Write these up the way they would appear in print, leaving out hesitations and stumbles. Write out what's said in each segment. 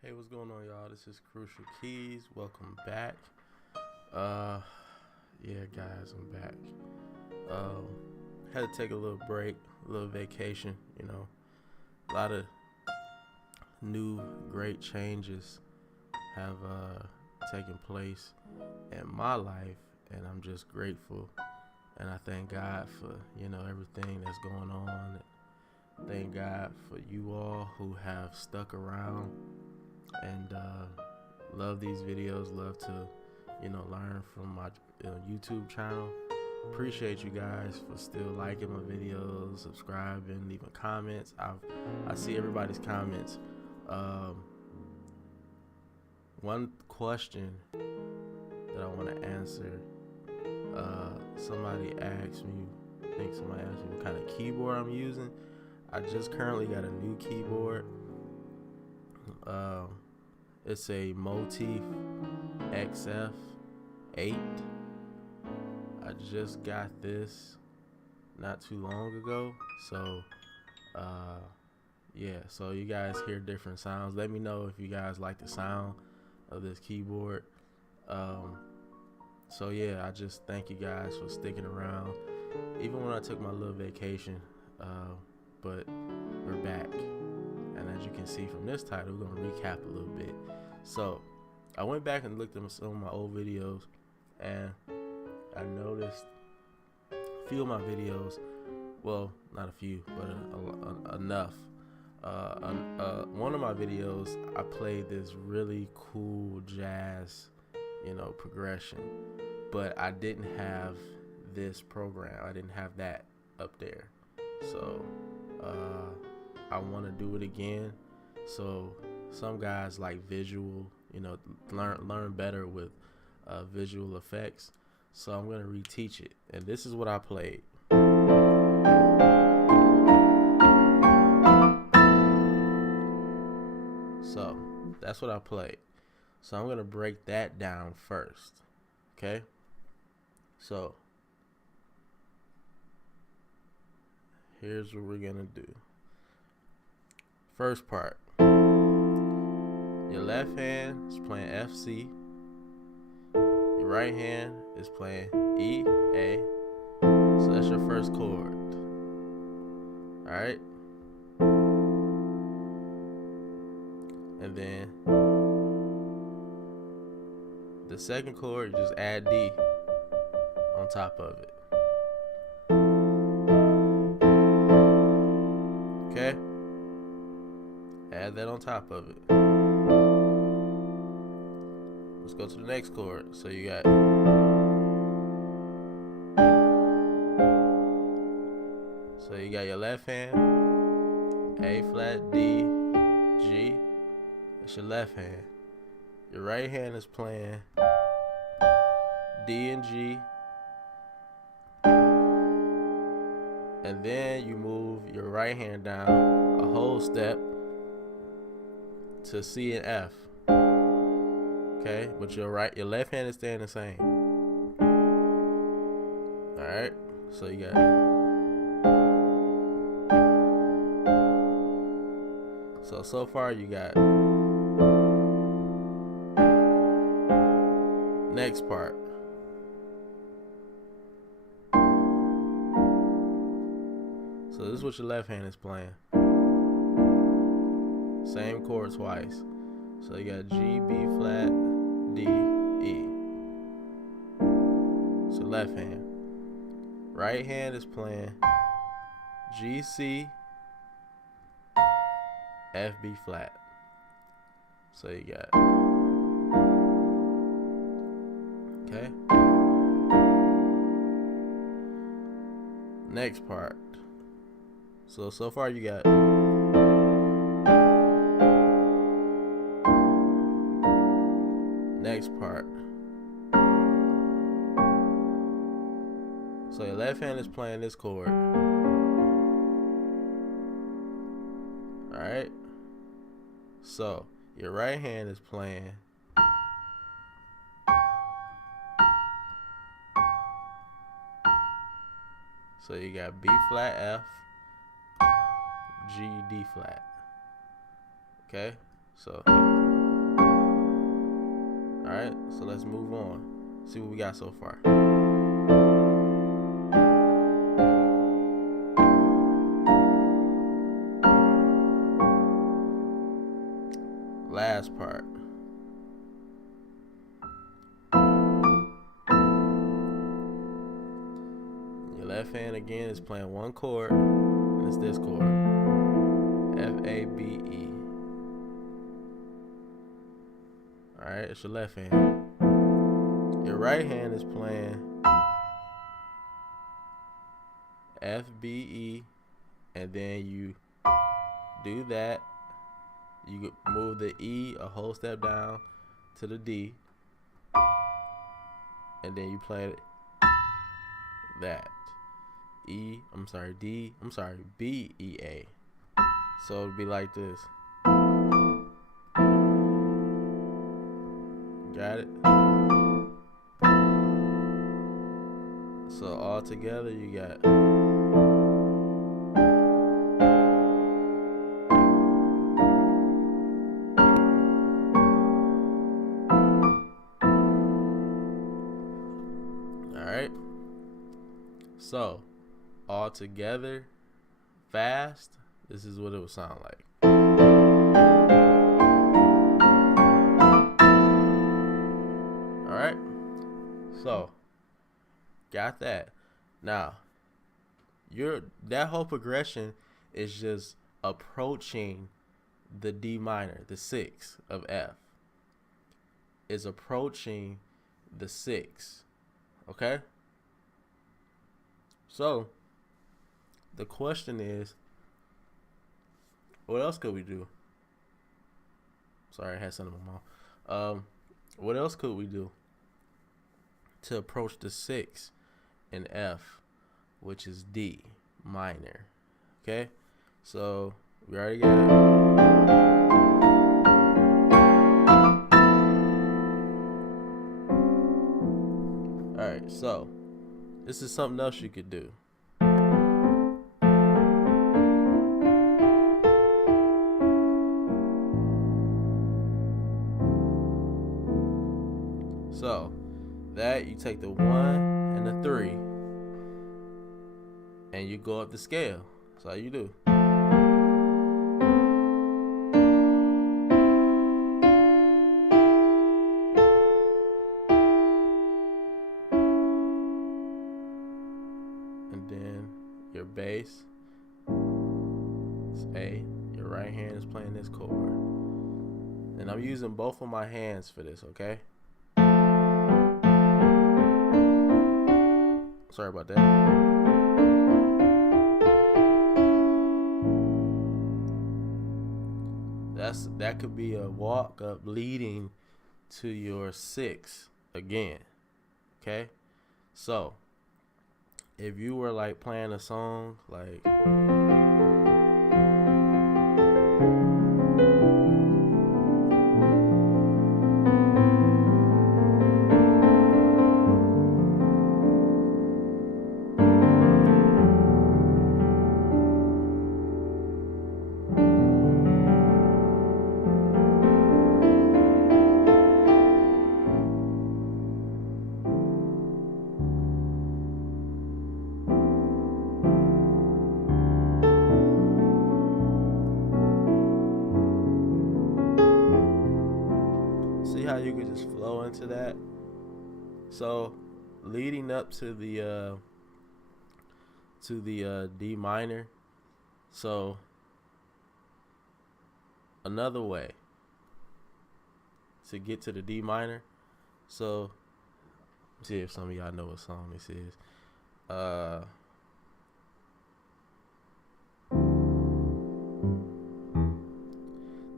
Hey, what's going on, y'all? This is Crucial Keys. Welcome back. Yeah, guys, I'm back. Had to take a little break, a little vacation. A lot of new great changes have taken place in my life, and I'm just grateful. And I thank God for everything that's going on. Thank God for you all who have stuck around and love these videos, love to learn from my YouTube channel. Appreciate you guys for still liking my videos, subscribing, leaving comments. I see everybody's comments. One question that I want to answer, somebody asked me, what kind of keyboard I'm using. I just currently got a new keyboard. It's a Motif XF8. I just got this not too long ago, so yeah, so you guys hear different sounds. Let me know if you guys like the sound of this keyboard. So yeah, I just thank you guys for sticking around even when I took my little vacation, but we're back. And as you can see from this title, we're going to recap a little bit. So I went back and looked at some of my old videos, and I noticed a few of my videos, well, not a few, but enough. One of my videos, I played this really cool jazz, progression, but I didn't have this program. I didn't have that up there. So I want to do it again. So some guys like visual, learn better with visual effects. So I'm going to reteach it. And this is what I played. So that's what I played. So I'm going to break that down first. Okay? So here's what we're going to do. First part, your left hand is playing F, C. Your right hand is playing E, A. So that's your first chord. Alright? And then the second chord, you just add D on top of it. Okay? Add that on top of it. Let's go to the next chord. So you got your left hand, A flat, D, G. That's your left hand. Your right hand is playing D and G. And then you move your right hand down a whole step to C and F. Okay, but your left hand is staying the same. Alright, so you got so far you got next part. So this is what your left hand is playing. Same chord twice. So you got G, B flat, D, E. So left hand. Right hand is playing G, C, F, B flat. So you got, okay. Next part. So far you got next part. So your left hand is playing this chord. Alright? So your right hand is playing so you got B flat, F, G, D flat. Okay? So Alright, so let's move on. See what we got so far. Last part. Your left hand again is playing one chord, and it's this chord. F-A-B-E. Alright, it's your left hand. Your right hand is playing F-B-E, and then you do that. You move the E a whole step down to the D, and then you play that. B-E-A. So it'd be like this. Got it? So all together you got alright. So all together fast, this is what it would sound like. Alright. So got that. Now, that whole progression is just approaching the D minor, the 6 of F. Is approaching the 6. Okay? So, the question is, what else could we do? Sorry, I had something in my mouth. What else could we do to approach the 6 in F, which is D minor? Okay, so we already got it. Alright, so this is something else you could do. So that you take the 1 and the 3 and you go up the scale. That's all you do. And then your bass is A. Your right hand is playing this chord. And I'm using both of my hands for this, okay? Sorry about that. That could be a walk up leading to your 6 again. Okay? So, if you were like playing a song like how you could just flow into that. So leading up to the D minor. So another way to get to the D minor. So let's see if some of y'all know what song this is.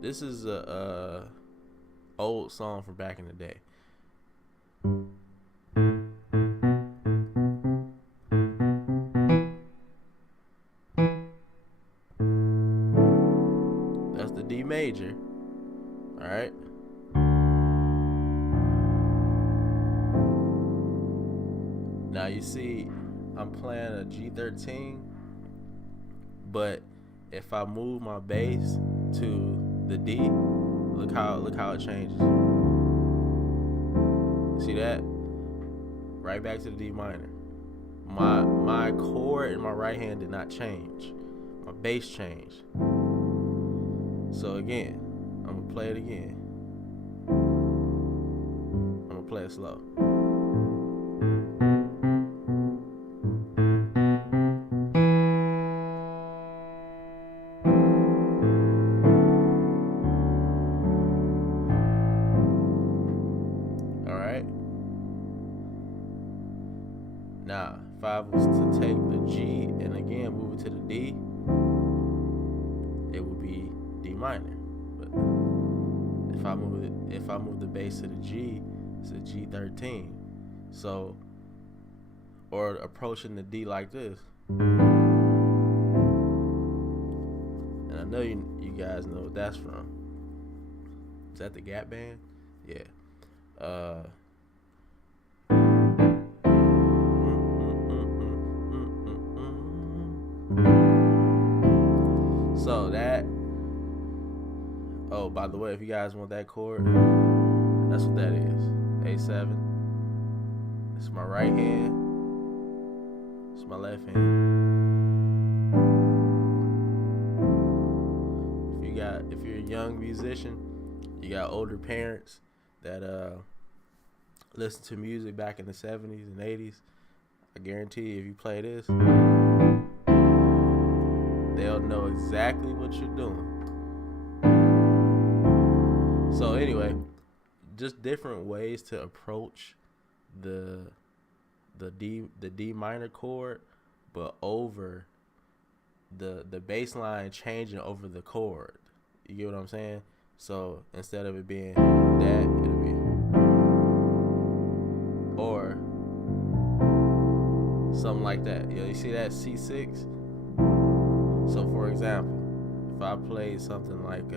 This is a old song from back in the day. That's the D major. All right. Now you see I'm playing a G13, but if I move my bass to the D, look how it changes. See that? Right back to the D minor. My chord in my right hand did not change. My bass changed. So again, I'm gonna play it again. I'm gonna play it slow. Alright. Now, if I was to take the G and again move it to the D, it would be D minor. But if I move the bass to the G, it's a G13. So, or approaching the D like this. And I know you guys know what that's from. Is that the Gap Band? Yeah. So that. Oh, by the way, if you guys want that chord, that's what that is. A7. It's my right hand. It's my left hand. If you're a young musician, you got older parents that listen to music back in the 70s and 80s, I guarantee you if you play this, they'll know exactly what you're doing. So anyway, just different ways to approach the D minor chord, but over the bass line changing over the chord. You get what I'm saying? So instead of it being that, it'll be or something like that. You see that C6? So for example, if I played something like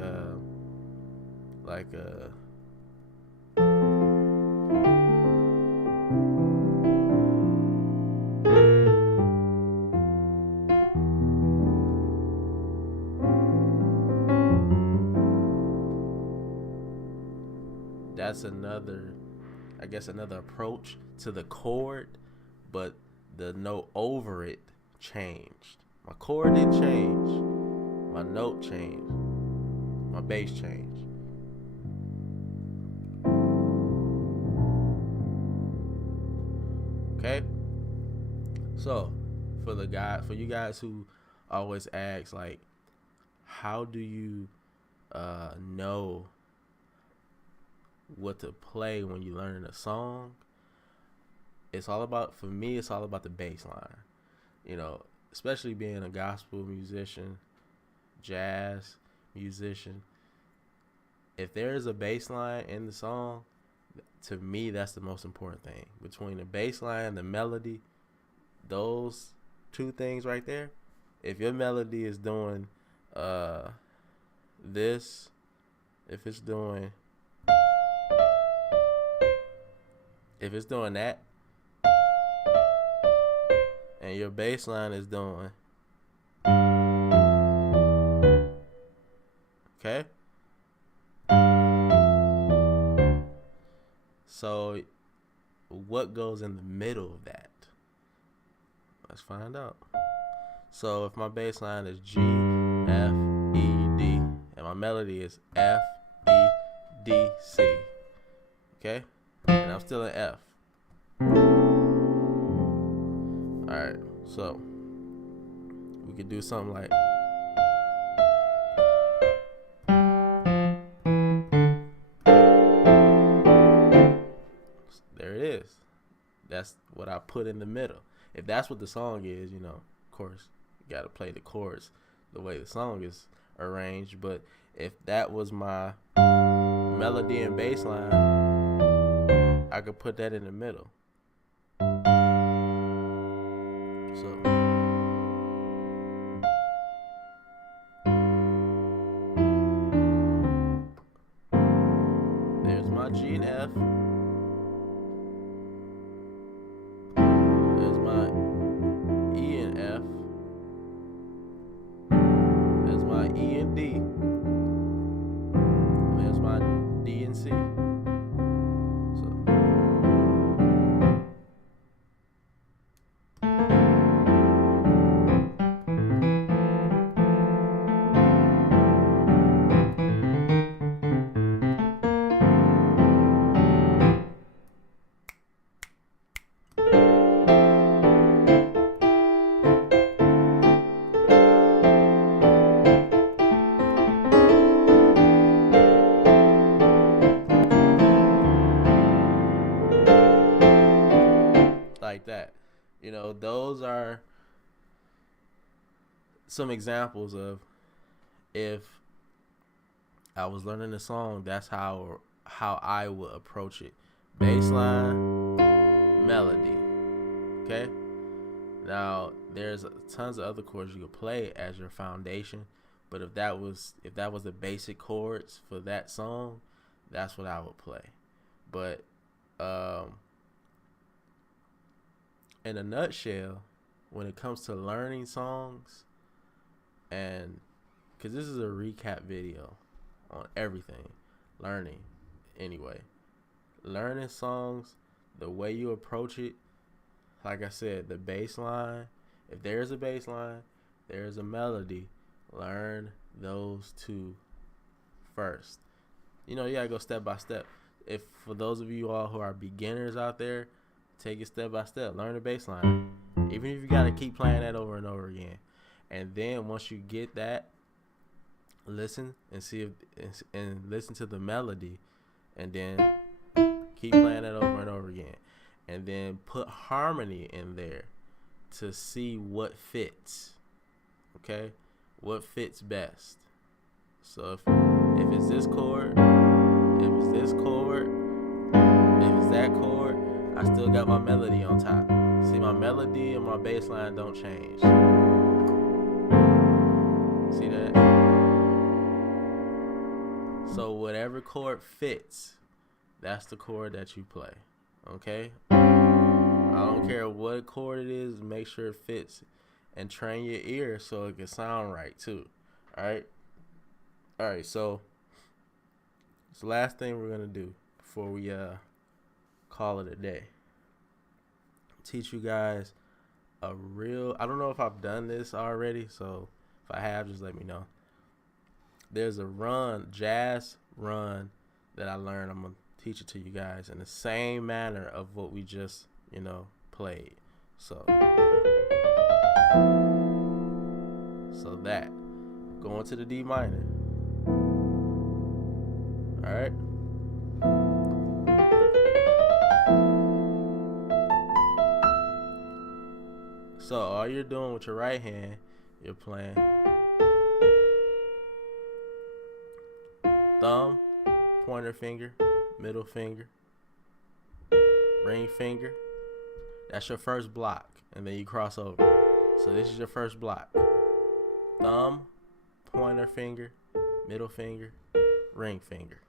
that's another approach to the chord, but the note over it changed. My chord didn't change. My note changed. My bass changed. Okay? So, for you guys who always ask, like, how do you know what to play when you're learning a song? For me, it's all about the bass line. You know, especially being a gospel musician, jazz musician. If there is a bass line in the song, to me, that's the most important thing. Between the bass line and the melody, those two things right there, if your melody is doing this, if it's doing that, and your bass line is doing, okay? So what goes in the middle of that? Let's find out. So if my bass line is G, F, E, D, and my melody is F, E, D, C, okay? And I'm still in F. Alright, so we could do something like, there it is. That's what I put in the middle. If that's what the song is, you know, of course, you got to play the chords the way the song is arranged. But if that was my melody and bass line, I could put that in the middle. So there's my G and F. There's my E and F. There's my E and D. And there's my D and C. So those are some examples of if I was learning a song, that's how I would approach it. Bass line, melody. Okay? Now, there's tons of other chords you could play as your foundation, but if that was the basic chords for that song, that's what I would play. But in a nutshell, when it comes to learning songs, and because this is a recap video on everything, learning songs, the way you approach it, like I said, the bass line, if there's a bass line, there's a melody, learn those two first. You gotta go step by step. If for those of you all who are beginners out there, take it step by step. Learn the bass line, even if you gotta keep playing that over and over again. And then once you get that, listen and see and listen to the melody, and then keep playing that over and over again, and then put harmony in there to see what fits. Okay, what fits best. So if it's this chord, if it's this chord, if it's that chord, I still got my melody on top. See, my melody and my bass line don't change. See that? So whatever chord fits, that's the chord that you play. Okay? I don't care what chord it is, make sure it fits, and train your ear so it can sound right too. Alright, so it's the last thing we're gonna do before we call it a day. Teach you guys I don't know if I've done this already, so if I have, just let me know. There's a jazz run that I learned. I'm gonna teach it to you guys in the same manner of what we just played. So that, going to the D minor. All right. So all you're doing with your right hand, you're playing thumb, pointer finger, middle finger, ring finger. That's your first block, and then you cross over. So this is your first block. Thumb, pointer finger, middle finger, ring finger.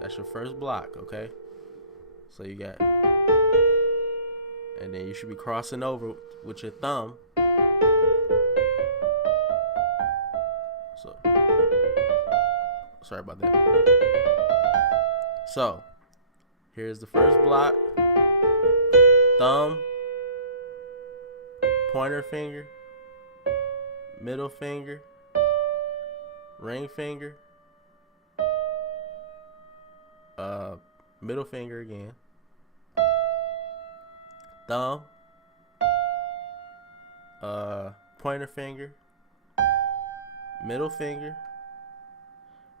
That's your first block, okay? So you got, and then you should be crossing over with your thumb. So, sorry about that. So, here's the first block. Thumb, pointer finger, middle finger, ring finger, middle finger again, thumb, pointer finger, middle finger,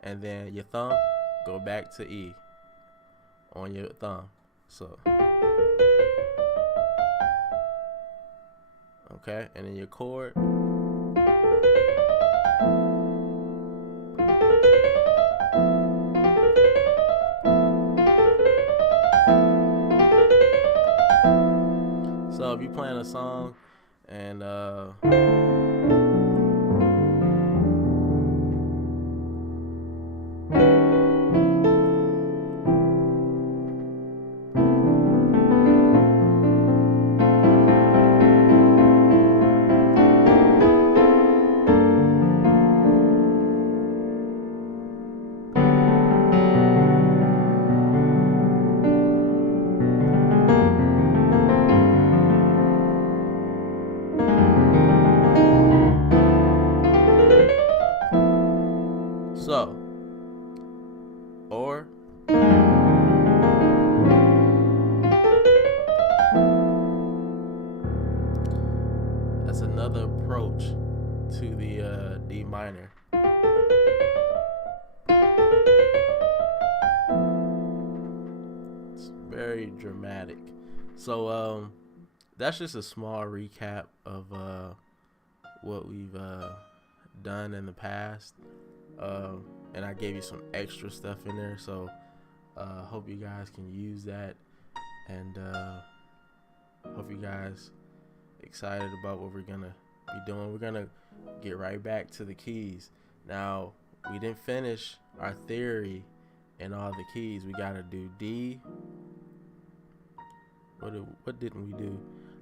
and then your thumb, go back to E on your thumb. So, okay, and then your chord. So if you're playing a song and or that's another approach to the D minor. It's very dramatic. So that's just a small recap of what we've done in the past. And I gave you some extra stuff in there, so hope you guys can use that, and hope you guys excited about what we're gonna be doing. We're gonna get right back to the keys. Now, we didn't finish our theory and all the keys. We gotta do D. What didn't we do?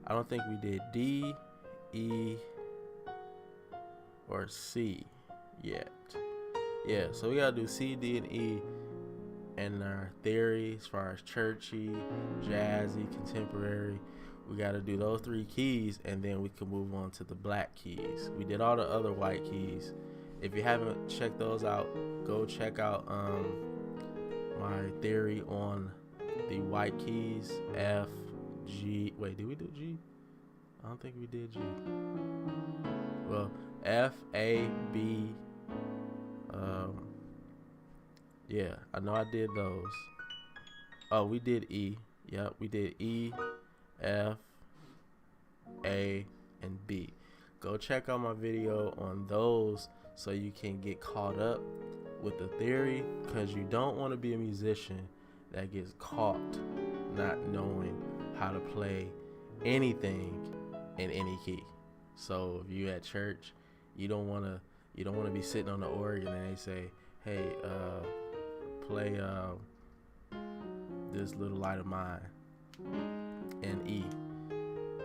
I don't think we did D, E, or C yet. Yeah, so we gotta do C, D, and E in our theory as far as churchy, jazzy, contemporary. We gotta do those 3 keys, and then we can move on to the black keys. We did all the other white keys. If you haven't checked those out, go check out my theory on the white keys. F, G. Wait, did we do G? I don't think we did G. Well, F, A, B. Yeah, I know I did those. Oh, we did E. Yep, we did E, F, A, and B. Go check out my video on those so you can get caught up with the theory, because you don't want to be a musician that gets caught not knowing how to play anything in any key. So if you at church, you don't want to be sitting on the organ and they say, hey, play This Little Light of Mine in E,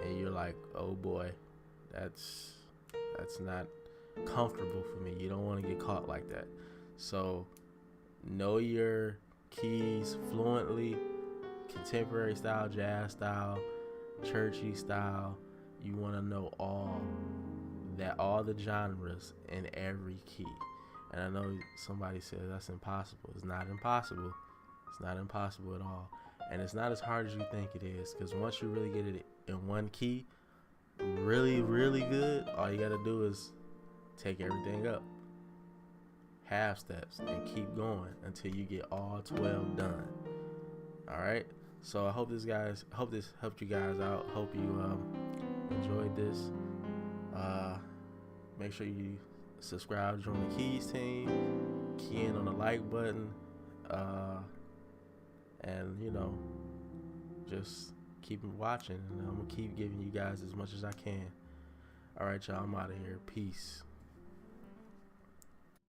and you're like, oh boy, that's not comfortable for me. You don't want to get caught like that. So know your keys fluently, contemporary style, jazz style, churchy style. You want to know all the genres in every key. And I know somebody says that's impossible. It's not impossible. It's not impossible at all. And it's not as hard as you think it is, because once you really get it in one key really, really good, all you got to do is take everything up half steps and keep going until you get all 12 done. All right. So I hope this helped you guys out. Hope you enjoyed this. Make sure you subscribe, join the Keys team, key in on the like button, and just keep watching, and I'm gonna keep giving you guys as much as I can. All right, y'all, I'm out of here. Peace.